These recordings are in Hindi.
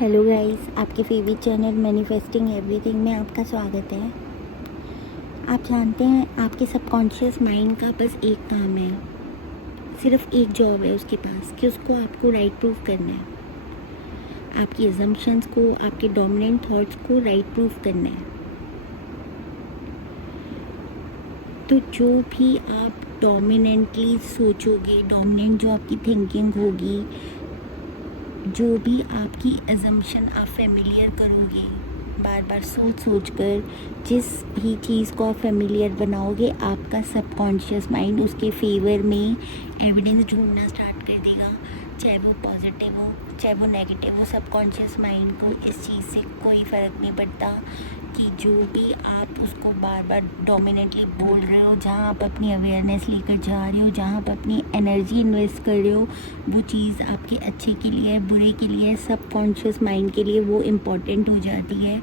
हेलो गाइस, आपके फेवरेट चैनल मैनिफेस्टिंग एवरीथिंग में आपका स्वागत है। आप जानते हैं आपके सबकॉन्शियस माइंड का बस एक काम है, सिर्फ एक जॉब है उसके पास कि उसको आपको राइट प्रूफ करना है। आपकी अजम्पशंस को, आपके डोमिनेंट थॉट्स को राइट प्रूफ करना है। तो जो भी आप डोमिनेंटली सोचोगे, डोमिनेंट जो आपकी थिंकिंग होगी, जो भी आपकी अजम्पशन आप फेमिलियर करोगे, बार बार सोच कर जिस भी चीज़ को आप फेमिलियर बनाओगे, आपका सबकॉन्शियस माइंड उसके फेवर में एविडेंस ढूंढना स्टार्ट कर देगा। चाहे वो पॉजिटिव हो, चाहे वो नेगेटिव हो, सबकॉन्शियस माइंड को इस चीज़ से कोई फ़र्क नहीं पड़ता कि जो भी आप उसको बार बार डोमिनेटली बोल रहे हो, जहाँ आप अपनी अवेयरनेस लेकर जा रहे हो, जहाँ आप अपनी एनर्जी इन्वेस्ट कर रहे हो, वो चीज़ आपके अच्छे के लिए है, बुरे के लिए, सबकॉन्शियस माइंड के लिए वो इम्पॉर्टेंट हो जाती है,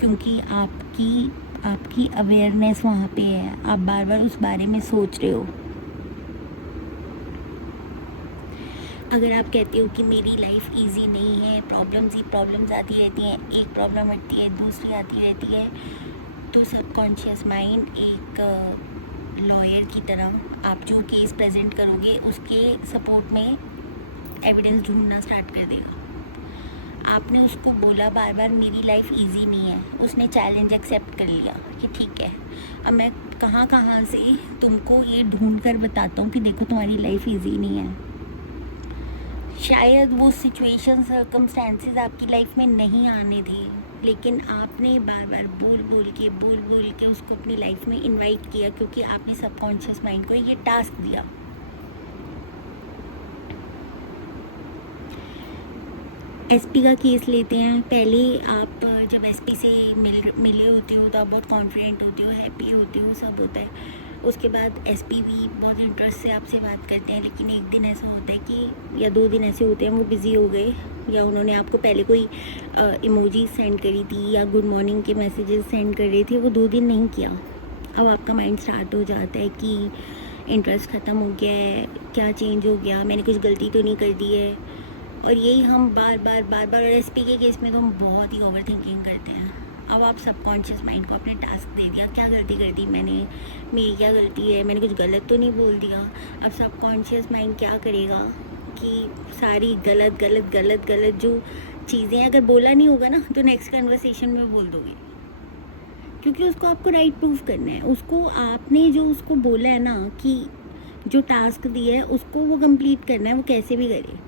क्योंकि आपकी अवेयरनेस वहाँ पे है। आप बार बार उस बारे में सोच रहे हो। अगर आप कहते हो कि मेरी लाइफ इजी नहीं है, प्रॉब्लम्स ही प्रॉब्लम्स आती रहती हैं, एक प्रॉब्लम हटती है दूसरी आती रहती है, तो सबकॉन्शियस माइंड एक लॉयर की तरह आप जो केस प्रेजेंट करोगे उसके सपोर्ट में एविडेंस ढूंढना स्टार्ट कर देगा। आपने उसको बोला बार बार मेरी लाइफ इजी नहीं है, उसने चैलेंज एक्सेप्ट कर लिया कि ठीक है, अब मैं कहाँ से तुमको ये ढूंढ कर बताता हूँ कि देखो तुम्हारी लाइफ इजी नहीं है। शायद वो सिचुएशन, सर्कमस्टेंसेस आपकी लाइफ में नहीं आने थे, लेकिन आपने बार बार बोल के उसको अपनी लाइफ में इनवाइट किया, क्योंकि आपने सबकॉन्शियस माइंड को ये टास्क दिया। एसपी का केस लेते हैं। पहले आप जब एसपी से मिले होते हो तो आप बहुत कॉन्फिडेंट होते हो, हैप्पी होते हो, सब होता है। उसके बाद एसपी भी बहुत इंटरेस्ट से आपसे बात करते हैं, लेकिन एक दिन ऐसा होता है कि, या 2 दिन ऐसे होते हैं, वो बिज़ी हो गए, या उन्होंने आपको पहले कोई इमोजी सेंड करी थी या गुड मॉर्निंग के मैसेजेस सेंड कर रहे थे, वो 2 दिन नहीं किया। अब आपका माइंड स्टार्ट हो जाता है कि इंटरेस्ट ख़त्म हो गया है, क्या चेंज हो गया, मैंने कुछ गलती तो नहीं कर दी है। और यही हम बार बार और एसपी के केस में तो हम बहुत ही ओवर थिंकिंग करते हैं। अब आप सबकॉन्शियस माइंड को आपने टास्क दे दिया, क्या गलती कर दी मैंने, मेरी क्या गलती है, मैंने कुछ गलत तो नहीं बोल दिया। अब सबकॉन्शियस माइंड क्या करेगा कि सारी गलत जो चीज़ें, अगर बोला नहीं होगा ना तो नेक्स्ट कन्वर्सेशन में बोल दोगे, क्योंकि उसको आपको राइट प्रूफ करना है। उसको आपने जो उसको बोला है ना कि जो टास्क दिया है उसको वो कंप्लीट करना है, वो कैसे भी करे।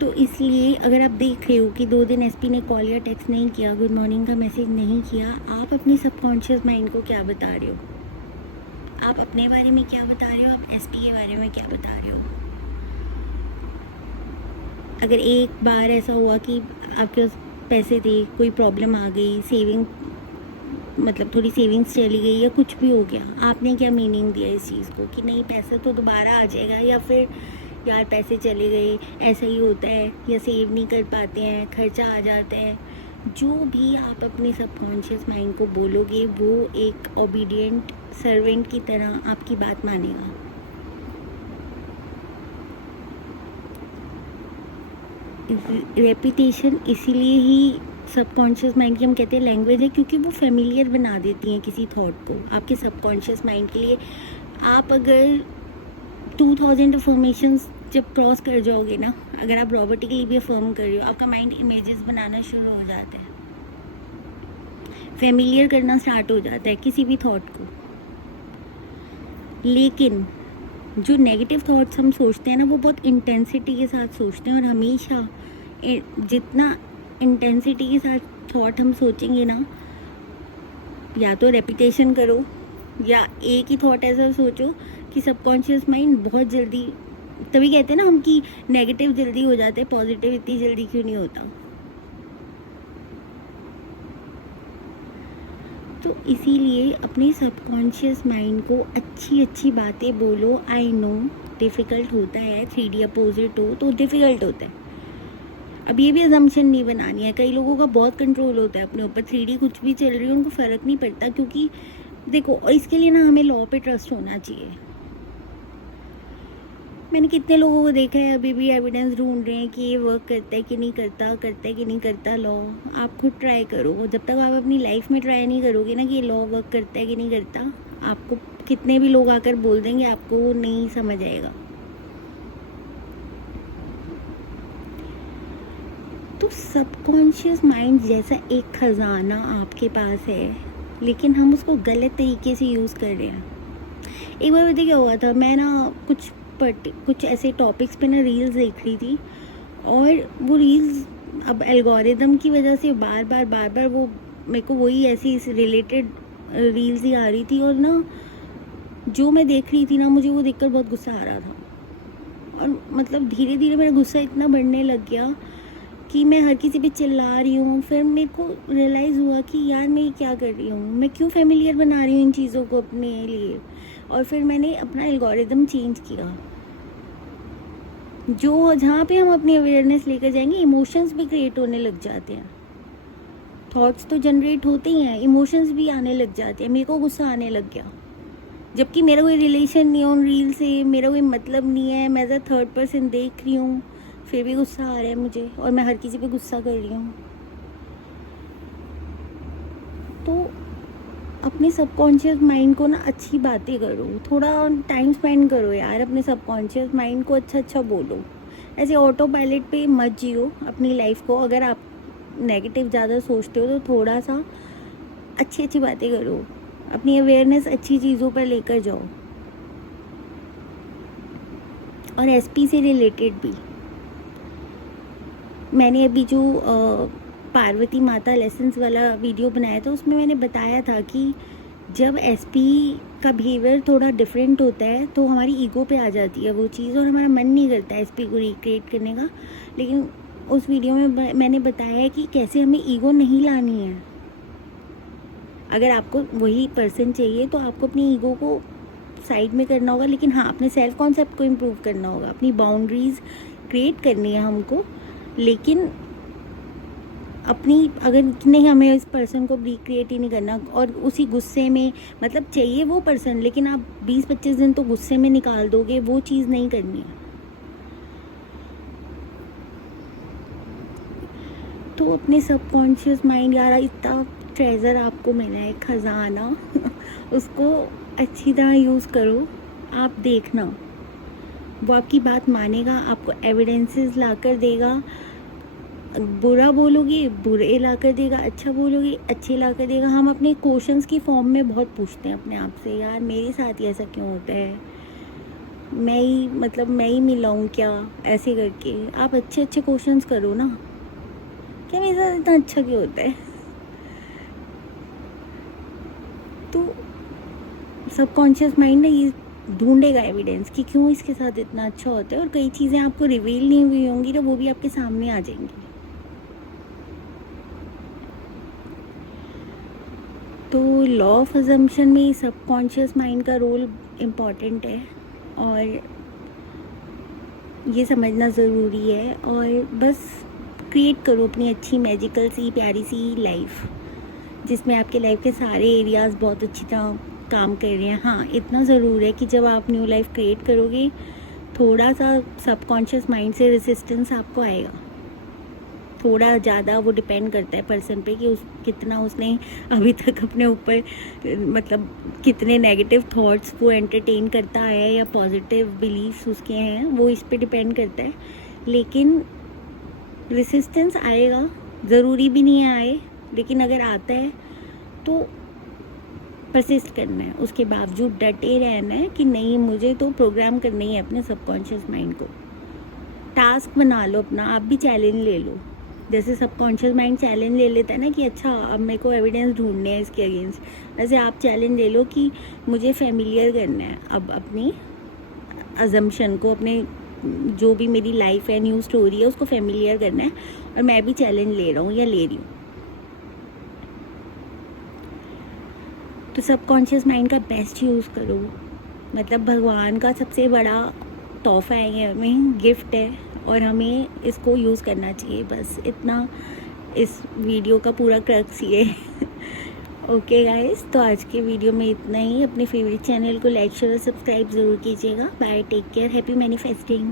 तो इसलिए अगर आप देख रहे हो कि 2 दिन एसपी ने कॉल या टेक्स्ट नहीं किया, गुड मॉर्निंग का मैसेज नहीं किया, आप अपने सबकॉन्शियस माइंड को क्या बता रहे हो, आप अपने बारे में क्या बता रहे हो, आप एसपी के बारे में क्या बता रहे हो। अगर एक बार ऐसा हुआ कि आपके पास पैसे थे, कोई प्रॉब्लम आ गई, सेविंग मतलब थोड़ी सेविंग्स चली गई या कुछ भी हो गया, आपने क्या मीनिंग दिया इस चीज़ को कि नहीं पैसा तो दोबारा आ जाएगा, या फिर यार पैसे चले गए, ऐसा ही होता है, या सेव नहीं कर पाते हैं, खर्चा आ जाता है। जो भी आप अपने सबकॉन्शियस माइंड को बोलोगे, वो एक ओबीडिएंट सर्वेंट की तरह आपकी बात मानेगा। रेपिटेशन इसीलिए ही सबकॉन्शियस माइंड की हम कहते हैं लैंग्वेज है, क्योंकि वो फेमिलियर बना देती हैं किसी थॉट को आपके सबकॉन्शियस माइंड के लिए। आप अगर 2000 अफर्मेशंस जब क्रॉस कर जाओगे ना, अगर आप रोबोटिकली भी अफर्म कर रहे हो, आपका माइंड इमेजेस बनाना शुरू हो जाता है, फेमिलियर करना स्टार्ट हो जाता है किसी भी थॉट को। लेकिन जो नेगेटिव थॉट्स हम सोचते हैं ना, वो बहुत इंटेंसिटी के साथ सोचते हैं, और हमेशा जितना इंटेंसिटी के साथ थॉट हम सोचेंगे ना, या तो रेपिटेशन करो या एक ही थॉट ऐसा सोचो कि सबकॉन्शियस माइंड बहुत जल्दी, तभी कहते हैं ना हम कि नेगेटिव जल्दी हो जाते हैं, पॉजिटिव इतनी जल्दी क्यों नहीं होता। तो इसीलिए अपने सबकॉन्शियस माइंड को अच्छी बातें बोलो। आई नो डिफ़िकल्ट होता है, 3D अपोजिट हो तो डिफ़िकल्ट होता है। अब ये भी अजम्पशन नहीं बनानी है, कई लोगों का बहुत कंट्रोल होता है अपने ऊपर, 3D कुछ भी चल रही है उनको फ़र्क नहीं पड़ता, क्योंकि देखो इसके लिए ना हमें लॉ पे ट्रस्ट होना चाहिए। मैंने कितने लोगों को देखा है अभी भी एविडेंस ढूंढ रहे हैं कि ये वर्क करता है कि नहीं करता, करता है कि नहीं करता लॉ। आप खुद ट्राई करो। जब तक आप अपनी लाइफ में ट्राई नहीं करोगे ना कि ये लॉ वर्क करता है कि नहीं करता, आपको कितने भी लोग आकर बोल देंगे, आपको नहीं समझ आएगा। तो सबकॉन्शियस माइंड जैसा एक खजाना आपके पास है, लेकिन हम उसको गलत तरीके से यूज़ कर रहे हैं। एक बार पता क्या हुआ था, मैं ना कुछ ऐसे टॉपिक्स पे ना रील्स देख रही थी, और वो रील्स अब एल्गोरिदम की वजह से बार बार वो मेरे को वही ऐसी रिलेटेड रील्स ही आ रही थी, और ना जो मैं देख रही थी ना, मुझे वो देखकर बहुत गुस्सा आ रहा था। और मतलब धीरे धीरे मेरा गुस्सा इतना बढ़ने लग गया कि मैं हर किसी पे चिल्ला रही हूँ। फिर मेरे को रियलाइज़ हुआ कि यार मैं ये क्या कर रही हूँ, मैं क्यों फेमिलियर बना रही हूँ इन चीज़ों को अपने लिए। और फिर मैंने अपना एल्गोरिदम चेंज किया। जो जहाँ पे हम अपनी अवेयरनेस लेकर जाएंगे, इमोशंस भी क्रिएट होने लग जाते हैं। थॉट्स तो जनरेट होते ही हैं, इमोशंस भी आने लग जाते हैं। मेरे को गुस्सा आने लग गया, जबकि मेरा कोई रिलेशन नहीं है उन रील से, मेरा कोई मतलब नहीं है, मैं एज अ थर्ड पर्सन देख रही हूँ, फिर भी गुस्सा आ रहा है मुझे, और मैं हर किसी पे गुस्सा कर रही हूँ। तो अपने सबकॉन्शियस माइंड को ना अच्छी बातें करो, थोड़ा टाइम स्पेंड करो यार अपने सबकॉन्शियस माइंड को अच्छा बोलो। ऐसे ऑटो पायलट पे मत जियो अपनी लाइफ को। अगर आप नेगेटिव ज़्यादा सोचते हो तो थोड़ा सा अच्छी बातें करो, अपनी अवेयरनेस अच्छी चीज़ों पर लेकर जाओ। और एसपी से रिलेटेड भी मैंने अभी जो पार्वती माता लेसन्स वाला वीडियो बनाया था, उसमें मैंने बताया था कि जब एसपी का बिहेवियर थोड़ा डिफरेंट होता है तो हमारी ईगो पे आ जाती है वो चीज़, और हमारा मन नहीं करता एसपी को रिक्रिएट करने का। लेकिन उस वीडियो में मैंने बताया है कि कैसे हमें ईगो नहीं लानी है। अगर आपको वही पर्सन चाहिए तो आपको अपनी ईगो को साइड में करना होगा, लेकिन हाँ, अपने सेल्फ कॉन्सेप्ट को इम्प्रूव करना होगा, अपनी बाउंड्रीज़ क्रिएट करनी है हमको। लेकिन अपनी अगर नहीं, हमें इस पर्सन को रिक्रिएट ही नहीं करना, और उसी गुस्से में, मतलब चाहिए वो पर्सन, लेकिन आप 20-25 दिन तो गुस्से में निकाल दोगे, वो चीज़ नहीं करनी है। तो अपने सबकॉन्शियस माइंड, यार इतना ट्रेजर आपको मिला है, खजाना उसको अच्छी तरह यूज़ करो। आप देखना, वो आपकी बात मानेगा, आपको एविडेंसेस ला कर देगा। बुरा बोलोगे बुरे ला कर देगा, अच्छा बोलोगे अच्छे ला कर देगा। हम अपने क्वेश्चंस की फॉर्म में बहुत पूछते हैं अपने आप से, यार मेरे साथ ही ऐसा क्यों होता है, मैं ही मिला हूँ क्या, ऐसे करके आप अच्छे क्वेश्चंस करो ना, क्या मेरे साथ इतना अच्छा क्यों होता है। तो सबकॉन्शियस माइंड ना ये ढूंढेगा एविडेंस कि क्यों इसके साथ इतना अच्छा होता है, और कई चीज़ें आपको रिवील नहीं हुई होंगी तो वो भी आपके सामने आ जाएंगी। तो लॉ ऑफ अजम्पशन में सबकॉन्शियस माइंड का रोल इम्पॉर्टेंट है, और ये समझना ज़रूरी है। और बस क्रिएट करो अपनी अच्छी मैजिकल सी प्यारी सी लाइफ, जिसमें आपके लाइफ के सारे एरियाज़ बहुत अच्छी तरह काम कर रहे हैं। हाँ, इतना ज़रूर है कि जब आप न्यू लाइफ क्रिएट करोगे, थोड़ा सा सबकॉन्शियस माइंड से रेजिस्टेंस आपको आएगा, थोड़ा ज़्यादा। वो डिपेंड करता है पर्सन पे कि कितना उसने अभी तक अपने ऊपर, मतलब कितने नेगेटिव थॉट्स वो एंटरटेन करता है या पॉजिटिव बिलीफ्स उसके हैं, वो इस पे डिपेंड करता है। लेकिन रेसिस्टेंस आएगा, ज़रूरी भी नहीं है आए, लेकिन अगर आता है तो परसिस्ट करना है, उसके बावजूद डटे रहना है कि नहीं, मुझे तो प्रोग्राम करना ही है अपने सबकॉन्शियस माइंड को। टास्क बना लो अपना, आप भी चैलेंज ले लो। जैसे सबकॉन्शियस माइंड चैलेंज ले लेता है ना कि अच्छा अब मेरे को एविडेंस ढूंढने हैं इसके अगेंस्ट, वैसे आप चैलेंज ले लो कि मुझे फेमिलियर करना है अब अपनी अजम्पशन को, अपने जो भी मेरी लाइफ है, न्यू स्टोरी है, उसको फेमिलियर करना है, और मैं भी चैलेंज ले रहा हूँ या ले रही हूँ। तो सबकॉन्शियस माइंड का बेस्ट यूज़ करो, मतलब भगवान का सबसे बड़ा तोहफा है, ये हमें गिफ्ट है, और हमें इसको यूज़ करना चाहिए। बस इतना इस वीडियो का पूरा क्रक्स ये ओके गाइस, तो आज के वीडियो में इतना ही। अपने फेवरेट चैनल को लाइक शेयर और सब्सक्राइब ज़रूर कीजिएगा। Bye, take care, happy manifesting.